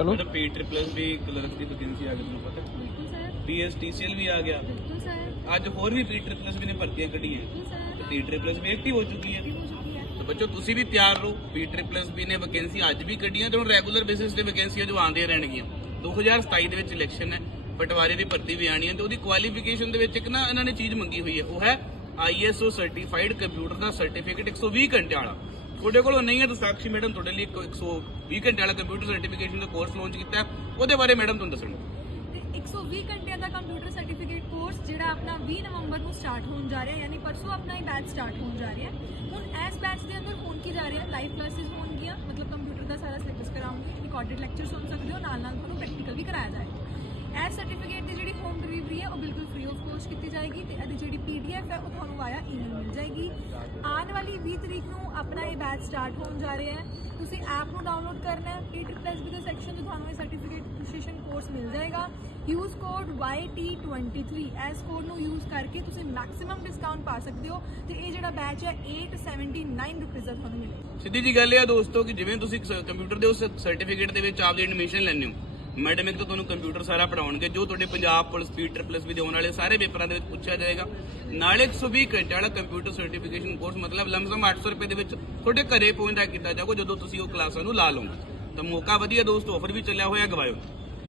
ਚਲੋ। Madam P triple S B clerk ਦੀ vacancy ਆ ਗਈ ਤੁਹਾਨੂੰ ਪਤਾ? ਬਿਲਕੁਲ ਸਰ। ਪੀਐਸਟੀਸੀਐਲ ਵੀ ਆ ਗਿਆ। ਬਿਲਕੁਲ ਸਰ। ਅੱਜ ਹੋਰ ਵੀ ਪੀ ਟ੍ਰਿਪਲਸ ਵੀ ਨੇ ਭਰਤੀਆਂ ਕੱਢੀਆਂ। ਪੀ ਟ੍ਰਿਪਲਸ ਵੀ ਐਕਟਿਵ ਹੋ ਚੁੱਕੀ ਹੈ। ਹੋ ਚੁੱਕੀ ਹੈ। ਤਾਂ ਬੱਚੋ ਤੁਸੀਂ ਵੀ ਤਿਆਰ ਰਹੋ। ਪੀ ਟ੍ਰਿਪਲਸ ਵੀ ਨੇ ਵੈਕੈਂਸੀ ਅੱਜ ਵੀ ਕੱਢੀਆਂ ਤੇ ਹੁਣ ਰੈਗੂਲਰ ਬੇਸਿਸ ਤੇ ਵੈਕੈਂਸੀਆਂ ਜੋ ਆਉਂਦੀਆਂ ਰਹਿਣਗੀਆਂ। 2027 ਦੇ ਵਿੱਚ ਇਲੈਕਸ਼ਨ ਹੈ। ਪਟਵਾਰੀ ਦੀ ਭਰਤੀ ਵੀ ਆਣੀ ਹੈ ਤੇ ਉਹਦੀ ਕੁਆਲੀਫਿਕੇਸ਼ਨ ਦੇ ਵਿੱਚ ਇੱਕ ਨਾ ਇਹਨਾਂ ਨੇ ਚੀਜ਼ ਮੰਗੀ ਹੋਈ ਹੈ। ਉਹ ਹੈ ਆਈਐਸਓ ਸਰਟੀਫਾਈਡ ਕੰਪਿਊਟਰ ਦਾ ਸਰਟੀਫਿਕੇਟ 120 ਘੰਟੇ ਵਾਲਾ। ਤੁਹਾਡੇ ਕੋਲ ਨਹੀਂ ਹੈ ਤਾਂ ਸਾਕਸ਼ੀ ਮੈਡਮ ਤੁਹਾਡੇ ਲਈ 120 ਘੰਟੇ ਵਾਲਾ ਕੰਪਿਊਟਰ ਸਰਟੀਫਿਕੇਸ਼ਨ ਦਾ ਕੋਰਸ ਲਾਂਚ ਕੀਤਾ ਉਹਦੇ ਬਾਰੇ ਮੈਡਮ ਤੁਹਾਨੂੰ ਦੱਸਣਗੇ 120 ਘੰਟਿਆਂ ਦਾ ਕੰਪਿਊਟਰ ਸਰਟੀਫਿਕੇਟ ਕੋਰਸ ਜਿਹੜਾ ਆਪਣਾ 20 ਨਵੰਬਰ ਨੂੰ ਸਟਾਰਟ ਹੋਣ ਜਾ ਰਿਹਾ, ਯਾਨੀ ਪਰਸੋਂ ਆਪਣਾ ਇਹ ਬੈਚ ਸਟਾਰਟ ਹੋਣ ਜਾ ਰਿਹਾ। ਹੁਣ ਇਸ ਬੈਚ ਦੇ ਅੰਦਰ ਹੋਣ ਕੀ ਜਾ ਰਿਹਾ? ਲਾਈਵ ਕਲਾਸਿਸ ਹੋਣਗੀਆਂ, ਮਤਲਬ ਕੰਪਿਊਟਰ ਦਾ ਸਾਰਾ ਸਿਲੇਬਸ ਕਰਾਉਂਗੇ ਰਿਕਾਰਡਡ ਲੈਕਚਰ ਸੁਣ ਸਕਦੇ ਹੋ, ਨਾਲ ਨਾਲ ਤੁਹਾਨੂੰ ਪ੍ਰੈਕਟੀਕਲ ਵੀ ਕਰਾਇਆ ਜਾਏਗਾ। ਇਸ ਸਰਟੀਫਿਕੇਟ ਦੀ ਜਿਹੜੀ ਹੋਮ ਡਿਲੀਵਰੀ ਹੈ, ਉਹ ਬਿਲਕੁਲ ਫ੍ਰੀ ਆਫ ਕੋਸਟ ਕੀਤੀ ਜਾਏਗੀ ਤੇ ਇਹਦੀ ਜਿਹੜੀ ਪੀਡੀਐਫ ਹੈ, ਉਹ ਤੁਹਾਨੂੰ ਆਇਆ ਈਮੇਲ ਮਿਲ ਜਾਏਗੀ। ਆਉਣ ਵਾਲੀ ਤਰੀਕ ਨੂੰ ਆਪਣਾ ਇਹ ਬੈਚ ਸਟਾਰਟ ਹੋਣ ਜਾ ਰਿਹਾ ਹੈ। ਤੁਸੀਂ ਐਪ ਨੂੰ ਡਾਊਨਲੋਡ ਕਰਨਾ ਹੈ। PTPLSB ਦੇ ਸੈਕਸ਼ਨ 'ਚ ਤੁਹਾਨੂੰ ਇਹ ਸਰਟੀਫਿਕੇਟ ਕੋਰਸ ਮਿਲ ਜਾਏਗਾ। Use code YT23 S code ਨੂੰ ਯੂਜ਼ ਕਰਕੇ ਤੁਸੀਂ ਮੈਕਸਿਮਮ ਡਿਸਕਾਊਂਟ ਪਾ ਸਕਦੇ ਹੋ ਤੇ ਇਹ ਜਿਹੜਾ ਬੈਚ ਹੈ 879 ਰੁਪਏ ਦਾ ਤੁਹਾਨੂੰ ਮਿਲੇਗਾ। ਸਿੱਧੀ ਜੀ ਗੱਲ ਇਹ ਆ ਦੋਸਤੋ ਕਿ ਜਿਵੇਂ ਤੁਸੀਂ ਕੰਪਿਊਟਰ ਦੇ ਉਸ ਸਰਟੀਫਿਕੇਟ ਦੇ ਵਿੱਚ ਆਪਦੀ ਐਡਮਿਸ਼ਨ ਲੈਣੇ ਹੋ ਮੈਡਮ, ਇੱਕ ਤਾਂ ਤੁਹਾਨੂੰ ਕੰਪਿਊਟਰ ਸਾਰਾ ਪੜਾਉਣਗੇ ਜੋ ਤੁਹਾਡੇ ਪੰਜਾਬ ਪੁਲਿਸ ਪੀ ਟ੍ਰਿਪਲਸ ਵੀ ਦੇ ਆਉਣ ਵਾਲੇ ਸਾਰੇ ਪੇਪਰਾਂ ਦੇ ਵਿੱਚ ਪੁੱਛਿਆ ਜਾਏਗਾ। ਨਾਲੇ 120 ਘੰਟੇ ਵਾਲਾ ਕੰਪਿਊਟਰ ਸਰਟੀਫਿਕੇਸ਼ਨ ਕੋਰਸ ਮਤਲਬ ਲਮਸਮ 800 ਰੁਪਏ ਦੇ ਵਿੱਚ ਤੁਹਾਡੇ ਘਰੇ ਪਹੁੰਚਦਾ ਕੀਤਾ ਜਾਊਗਾ, ਜਦੋਂ ਤੁਸੀਂ ਉਹ ਕਲਾਸਾਂ ਨੂੰ ਲਾ ਲਓਗੇ। ਤਾਂ ਮੌਕਾ ਵਧੀਆ ਦੋਸਤੋ ਆਫਰ ਵੀ ਚੱਲਿਆ ਹੋਇਆ, ਗਵਾਇਓ।